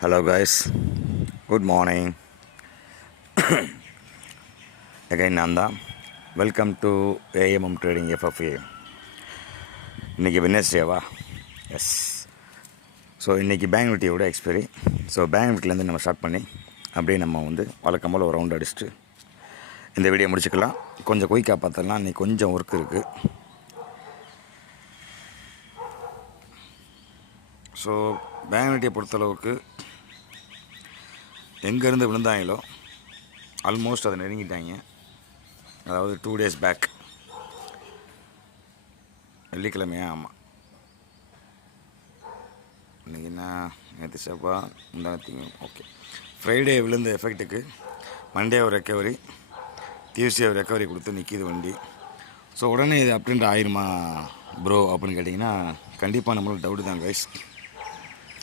Hello guys, good morning. Again Nanda. Welcome to AMM Trading FFA. இன்றைக்கி வெட்னஸ்டேவா? S. So இன்றைக்கி bank நிஃப்டியோட expiry. So bank நிஃப்டிலேருந்து நம்ம start பண்ணி அப்படியே நம்ம வழக்கம் போல் ஒரு ரவுண்ட் அடிச்சுட்டு இந்த வீடியோ முடிச்சுக்கலாம். கொஞ்சம் குயிக்காக பார்த்தலாம், இன்றைக்கி கொஞ்சம் ஒர்க் இருக்குது. ஸோ பேங்க் நிஃப்டியை பொறுத்தளவுக்கு எங்கேருந்து விழுந்தாங்களோ ஆல்மோஸ்ட் அதை நெருங்கிட்டாங்க. அதாவது 2 days பேக், வெள்ளிக்கிழமையா? ஆமாம், இன்றைக்கி என்ன, நேற்று செவ்வாய், முந்தானத்திங்க. ஓகே, ஃப்ரைடே விழுந்த எஃபெக்ட்டுக்கு மண்டே ஒரு ரெக்கவரி, டியூஸ்டே ஒரு ரெக்கவரி கொடுத்து நிற்கிது வண்டி. ஸோ உடனே இது அப்படின்ட்டு ஆயிருமா ப்ரோ அப்படின்னு கேட்டிங்கன்னா கண்டிப்பாக நம்மளுக்கு டவுட்டு தான் கைஸ்.